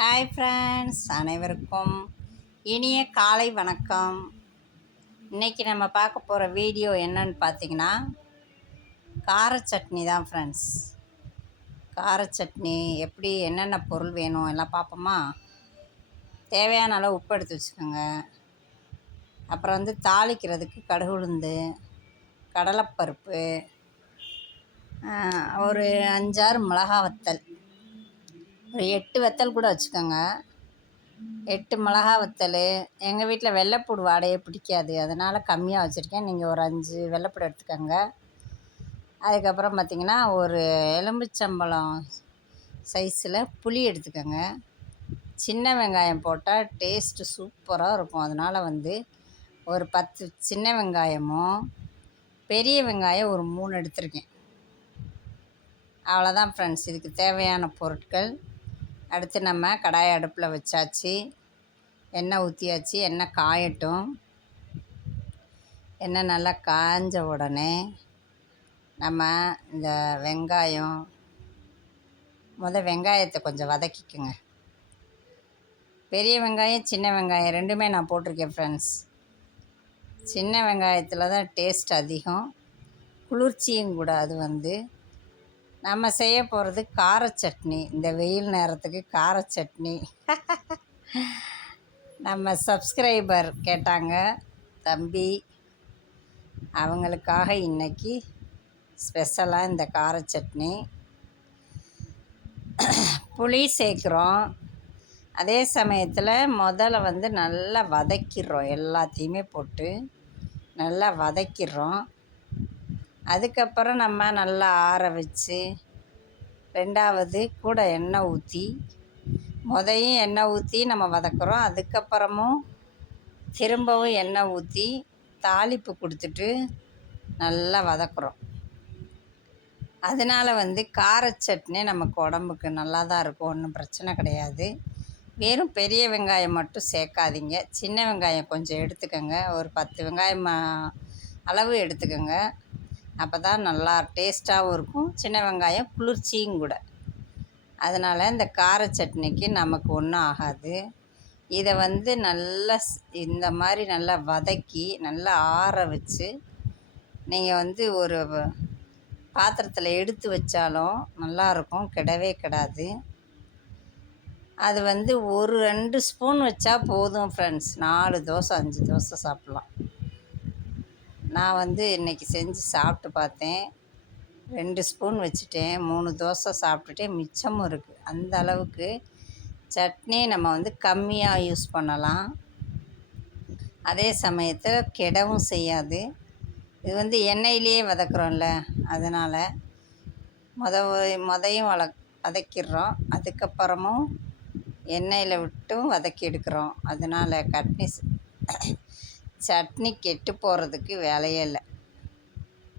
Hi friends, அனைவருக்கும் இனிய காலை வணக்கம். இன்றைக்கி நம்ம பார்க்க போகிற வீடியோ என்னன்னு பார்த்தீங்கன்னா, கார சட்னி தான் ஃப்ரெண்ட்ஸ். கார சட்னி எப்படி என்னென்ன பொருள் வேணும் எல்லாம் பார்ப்போமா? தேவையான அளவு உப்பு எடுத்து வச்சுக்கோங்க. அப்புறம் தாளிக்கிறதுக்கு கடுகு, உளுந்து, கடலைப்பருப்பு, ஒரு 5-6 மிளகா வத்தல், ஒரு 8 வத்தல் கூட வச்சுக்கோங்க. 8 மிளகா வத்தல். எங்கள் வீட்டில் வெள்ளைப்பூடு வாடையே பிடிக்காது, அதனால் கம்மியாக வச்சுருக்கேன். நீங்கள் ஒரு 5 வெள்ளைப்பூடு எடுத்துக்கோங்க. அதுக்கப்புறம் பார்த்திங்கன்னா, ஒரு எலுமிச்சம்பழம் சைஸில் புளி எடுத்துக்கோங்க. சின்ன வெங்காயம் போட்டால் டேஸ்ட்டு சூப்பராக இருக்கும். அதனால் ஒரு 10 சின்ன வெங்காயமும் பெரிய வெங்காயம் ஒரு 3 எடுத்துருக்கேன். அவ்வளோதான் ஃப்ரெண்ட்ஸ், இதுக்கு தேவையான பொருட்கள். அடுத்து நம்ம கடாயை அடுப்பில் வச்சாச்சு, எண்ணெய் ஊற்றியாச்சு. எண்ணெய் காயட்டும். எண்ணெய் நல்லா காஞ்ச உடனே நம்ம இந்த வெங்காயத்தை கொஞ்சம் வதக்கிக்குங்க. பெரிய வெங்காயம், சின்ன வெங்காயம் ரெண்டுமே நான் போட்டிருக்கேன் ஃப்ரெண்ட்ஸ். சின்ன வெங்காயத்தில் தான் டேஸ்ட் அதிகம், குளிர்ச்சியும் கூட. அது நம்ம செய்ய போகிறது கார சட்னி. இந்த வெயில் நேரத்துக்கு கார சட்னி. நம்ம சப்ஸ்கிரைபர் கேட்டாங்க தம்பி, அவங்களுக்காக இன்றைக்கி ஸ்பெஷலாக இந்த கார சட்னி. புளி சேர்க்குறோம். அதே சமயத்தில் முதல்ல நல்லா வதக்கிடுறோம். எல்லாத்தையுமே போட்டு நல்லா வதக்கிடுறோம். அதுக்கப்புறம் நம்ம நல்லா ஆற வச்சு, ரெண்டாவது கூட எண்ணெய் ஊற்றி, எண்ணெய் ஊற்றி நம்ம வதக்குறோம். அதுக்கப்புறமும் திரும்பவும் எண்ணெய் ஊற்றி தாளிப்பு கொடுத்துட்டு நல்லா வதக்குறோம். அதனால் கார சட்னி நமக்கு உடம்புக்கு நல்லா தான் இருக்கும், ஒன்றும் பிரச்சனை கிடையாது. வெறும் பெரிய வெங்காயம் மட்டும் சேர்க்காதீங்க. சின்ன வெங்காயம் கொஞ்சம் எடுத்துக்கோங்க. ஒரு 10 வெங்காயம் அளவு எடுத்துக்கோங்க. அப்போ தான் நல்லா டேஸ்ட்டாகவும் இருக்கும். சின்ன வெங்காயம் குளிர்ச்சியும் கூட. அதனால் இந்த கார சட்னிக்கு நமக்கு ஒன்றும் ஆகாது. இதை நல்லா இந்த மாதிரி நல்லா வதக்கி நல்லா ஆற வச்சு, நீங்கள் ஒரு பாத்திரத்தில் எடுத்து வச்சாலும் நல்லாயிருக்கும், கெடவே கெடாது. அது ஒரு 2 ஸ்பூன் வச்சா போதும் ஃப்ரெண்ட்ஸ். 4 தோசை 5 தோசை சாப்பிட்லாம். நான் இன்றைக்கி செஞ்சு சாப்பிட்டு பார்த்தேன். 2 ஸ்பூன் வச்சுட்டேன், 3 தோசை சாப்பிட்டுட்டேன், மிச்சமும் இருக்குது. அந்த அளவுக்கு சட்னி நம்ம கம்மியாக யூஸ் பண்ணலாம். அதே சமயத்தில் கெடவும் செய்யாது. இது எண்ணெயிலேயே வதக்குறோம்ல, அதனால் மொதையும் வதக்கிடுறோம். அதுக்கப்புறமும் எண்ணெயில் விட்டும் வதக்கி எடுக்கிறோம். அதனால் சட்னி கெட்டு போகிறதுக்கு வேலையே இல்லை.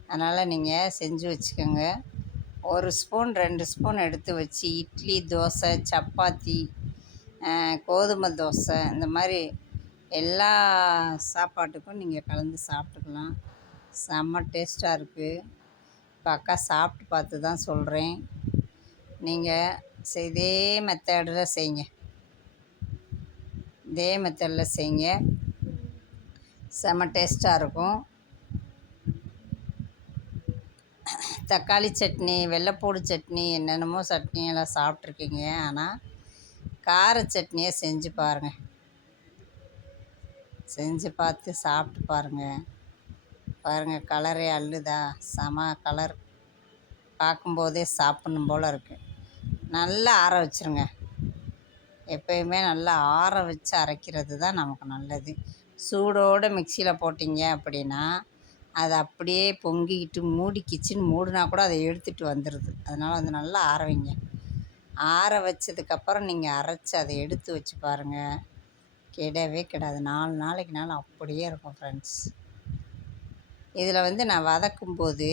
அதனால் நீங்கள் செஞ்சு வச்சுக்கோங்க. 1 ஸ்பூன் 2 ஸ்பூன் எடுத்து வச்சு இட்லி, தோசை, சப்பாத்தி, கோதுமை தோசை, இந்த மாதிரி எல்லா சாப்பாட்டுக்கும் நீங்கள் கலந்து சாப்பிட்டுக்கலாம். செம்ம டேஸ்ட்டாக இருக்குது. இப்போ அக்கா சாப்பிட்டு பார்த்து தான் சொல்கிறேன். நீங்கள் இதே மெத்தடில் செய்யுங்க. இதே மெத்தடில் செய்யுங்க, செம்ம டேஸ்ட்டாக இருக்கும். தக்காளி சட்னி, வெள்ளைப்பூடு சட்னி, என்னென்னமோ சட்னியெல்லாம் சாப்பிட்ருக்கீங்க. ஆனால் கார சட்னியை செஞ்சு பாருங்கள். செஞ்சு பார்த்து சாப்பிட்டு பாருங்கள். கலரே அள்ளுதா, செம கலர். பார்க்கும்போதே சாப்பிட்ணும் போல் இருக்குது. நல்லா ஆற வச்சுருங்க. எப்பயுமே நல்லா ஆற வச்சு அரைக்கிறது தான் நமக்கு நல்லது. சூடோடு மிக்சியில் போட்டிங்க அப்படின்னா அது அப்படியே பொங்கிக்கிட்டு கிச்சன் மூடினா கூட அதை எடுத்துகிட்டு வந்துடுது. அதனால் நல்லா ஆற வைங்க. ஆற வச்சதுக்கப்புறம் நீங்கள் அரைச்சி அதை எடுத்து வச்சு பாருங்கள், கெடவே கெடாது. 4 நாளைக்கு அப்படியே இருக்கும் ஃப்ரெண்ட்ஸ். இதில் நான் வதக்கும்போது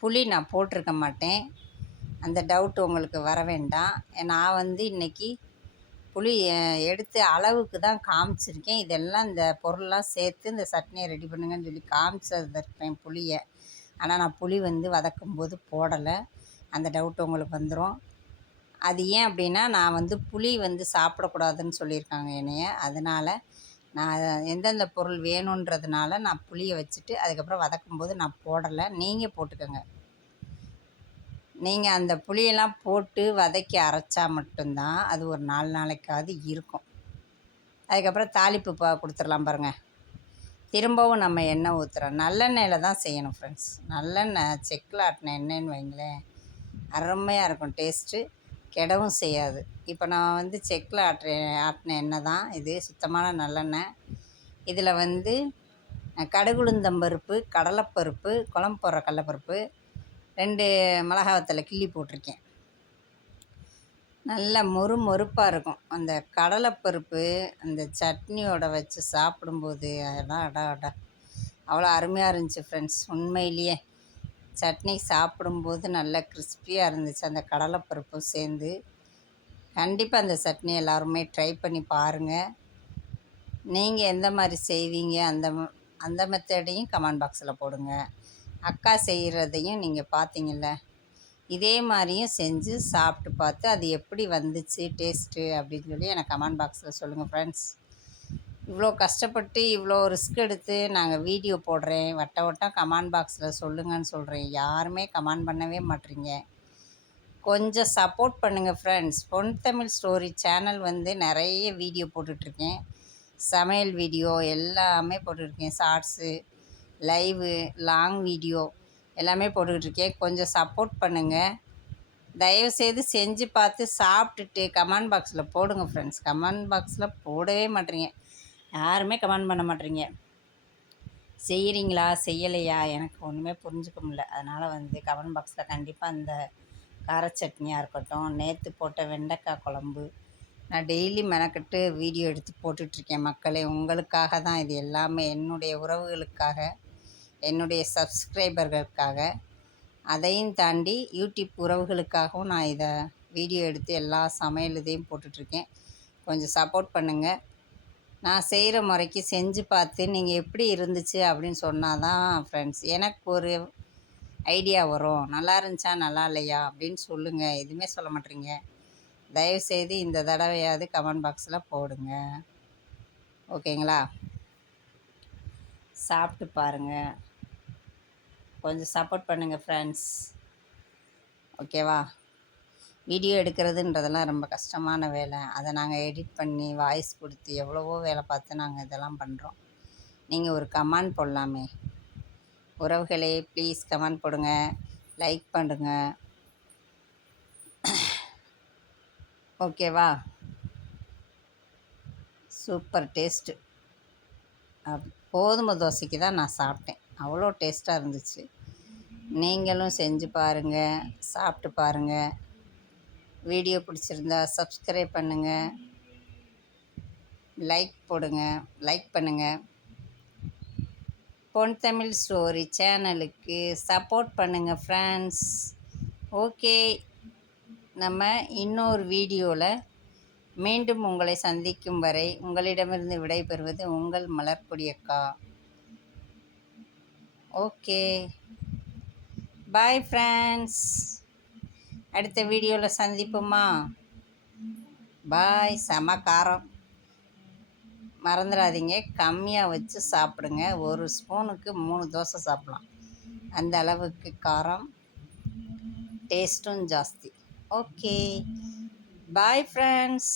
புளி நான் போட்டிருக்க மாட்டேன். அந்த டவுட் உங்களுக்கு வர வேண்டாம். நான் இன்றைக்கி புளி எடுத்து அளவுக்கு தான் காமிச்சிருக்கேன். இதெல்லாம் இந்த பொருள்லாம் சேர்த்து இந்த சட்னியை ரெடி பண்ணுங்கன்னு சொல்லி காமிச்சிருக்கேன் புளியை. ஆனால் நான் புளி வந்து வதக்கும்போது போடலை. அந்த டவுட் உங்களுக்கு வந்துடும். அது ஏன் அப்படின்னா, நான் வந்து புளி வந்து சாப்பிடக்கூடாதுன்னு சொல்லியிருக்காங்க என்னைய. அதனால் நான் எந்தெந்த பொருள் வேணுன்றதுனால நான் புளியை வச்சுட்டு அதுக்கப்புறம் வதக்கும்போது நான் போடலை. நீங்கள் போட்டுக்கோங்க. நீங்கள் அந்த புளியெல்லாம் போட்டு வதக்கி அரைச்சா மட்டும்தான் அது ஒரு 4 நாளைக்காவது இருக்கும். அதுக்கப்புறம் தாளிப்பு கொடுத்துடலாம் பாருங்கள். திரும்பவும் நம்ம எண்ணெய் ஊற்றுறோம். நல்லெண்ணெயில் தான் செய்யணும் ஃப்ரெண்ட்ஸ். நல்லெண்ணெய் செக்கில் ஆட்டின எண்ணெய்ன்னு வைங்களேன், அருமையாக இருக்கும் டேஸ்ட்டு, கெடவும் செய்யாது. இப்போ நான் வந்து செக்கில் ஆட்டின எண்ணெய் தான் இது, சுத்தமான நல்லெண்ணெய். இதில் வந்து கடுகுளுந்தம்பருப்பு, கடலைப்பருப்பு, குழம்பு போடுற கடலப்பருப்பு, 2 மிளகா வத்தலை கிள்ளி போட்டிருக்கேன். நல்லா மொறுப்பாக இருக்கும். அந்த கடலைப்பருப்பு அந்த சட்னியோட வச்சு சாப்பிடும்போது அடா அவ்வளோ அருமையாக இருந்துச்சு ஃப்ரெண்ட்ஸ். உண்மையிலேயே சட்னி சாப்பிடும்போது நல்லா கிறிஸ்பியாக இருந்துச்சு அந்த கடலைப்பருப்பும் சேர்ந்து. கண்டிப்பாக அந்த சட்னி எல்லாருமே ட்ரை பண்ணி பாருங்கள். நீங்கள் எந்த மாதிரி செய்வீங்க அந்த மெத்தடையும் கமெண்ட் பாக்ஸில் போடுங்க. அக்கா செய்கிறதையும் நீங்கள் பார்த்தீங்கள்ல, இதே மாதிரியும் செஞ்சு சாப்பிட்டு பார்த்து அது எப்படி வந்துச்சு டேஸ்ட்டு அப்படின்னு சொல்லி எனக்கு கமெண்ட் பாக்ஸில் சொல்லுங்கள் ஃப்ரெண்ட்ஸ். இவ்வளோ கஷ்டப்பட்டு இவ்வளோ ரிஸ்க் எடுத்து நாங்கள் வீடியோ போடுறேன், வட்டம் கமெண்ட் பாக்ஸில் சொல்லுங்கன்னு சொல்கிறேன். யாருமே கமெண்ட் பண்ணவே மாட்றீங்க. கொஞ்சம் சப்போர்ட் பண்ணுங்கள் ஃப்ரெண்ட்ஸ். பொன் தமிழ் ஸ்டோரி சேனல் வந்து நிறைய வீடியோ போட்டுட்ருக்கேன். சமையல் வீடியோ எல்லாமே போட்டுட்ருக்கேன். ஷார்ட்ஸு, லைவு, லாங் வீடியோ எல்லாமே போட்டுக்கிட்டுருக்கேன். கொஞ்சம் சப்போர்ட் பண்ணுங்கள். தயவுசெய்து செஞ்சு பார்த்து சாப்பிட்டுட்டு கமெண்ட் பாக்ஸில் போடுங்க ஃப்ரெண்ட்ஸ். கமெண்ட் பாக்ஸில் போடவே மாட்டேறீங்க. யாருமே கமெண்ட் பண்ண மாட்டேறீங்க. செய்கிறீங்களா செய்யலையா எனக்கு ஒன்றுமே புரிஞ்சுக்க முடியல. அதனால் வந்து கமெண்ட் பாக்ஸில் கண்டிப்பாக இந்த கார சட்னியாக இருக்கட்டும், நேற்று போட்ட வெண்டைக்காய் குழம்பு, நான் டெய்லி மெனக்கட்டு வீடியோ எடுத்து போட்டுட்ருக்கேன் மக்களே. உங்களுக்காக தான் இது எல்லாமே, என்னுடைய உறவுகளுக்காக, என்னுடைய சப்ஸ்கிரைபர்களுக்காக. அதையும் தாண்டி யூடியூப் உறவுகளுக்காகவும் நான் இதை வீடியோ எடுத்து எல்லா சமையல் இதையும் போட்டுட்ருக்கேன். கொஞ்சம் சப்போர்ட் பண்ணுங்கள். நான் செய்கிற முறைக்கு செஞ்சு பார்த்து நீங்கள் எப்படி இருந்துச்சு அப்படின்னு சொன்னால் தான் ஃப்ரெண்ட்ஸ் எனக்கு ஒரு ஐடியா வரும். நல்லா இருந்துச்சா நல்லா இல்லையா அப்படின்னு சொல்லுங்கள். எதுவுமே சொல்ல மாட்டேறீங்க. தயவுசெய்து இந்த தடவையாவது கமெண்ட் பாக்ஸில் போடுங்க. ஓகேங்களா? சாப்பிட்டு பாருங்கள். கொஞ்சம் சப்போர்ட் பண்ணுங்கள் ஃப்ரெண்ட்ஸ். ஓகேவா? வீடியோ எடுக்கிறதுன்றதெல்லாம் ரொம்ப கஷ்டமான வேலை. அதை நாங்கள் எடிட் பண்ணி வாய்ஸ் கொடுத்து எவ்வளவோ வேலை பார்த்து நாங்கள் இதெல்லாம் பண்ணுறோம். நீங்கள் ஒரு கமெண்ட் போடலாமே. உறவுகளே ப்ளீஸ் கமெண்ட் போடுங்க, லைக் பண்ணுங்க. ஓகேவா? Super taste. கோதுமை தோசைக்கு தான் நான் சாப்பிட்டேன். அவ்வளோ டேஸ்ட்டாக இருந்துச்சு. நீங்களும் செஞ்சு பாருங்கள், சாப்பிட்டு பாருங்கள். வீடியோ பிடிச்சிருந்தா சப்ஸ்கிரைப் பண்ணுங்கள், லைக் போடுங்க, லைக் பண்ணுங்கள். பொன் தமிழ் ஸ்டோரி சேனலுக்கு சப்போர்ட் பண்ணுங்கள் ஃப்ரெண்ட்ஸ். ஓகே, நம்ம இன்னொரு வீடியோவில் மீண்டும் உங்களை சந்திக்கும் வரை உங்களிடமிருந்து விடைபெறுவது உங்கள் மலர்கொடி அக்கா. Okay, bye friends. அடுத்த வீடியோவில் சந்திப்போமா? பாய். செம காரம், மறந்துடாதீங்க. கம்மியாக வச்சு சாப்பிடுங்க. ஒரு ஸ்பூனுக்கு 3 தோசை சாப்பிட்லாம். அந்த அளவுக்கு காரம், டேஸ்ட்டும் ஜாஸ்தி. Okay, bye friends.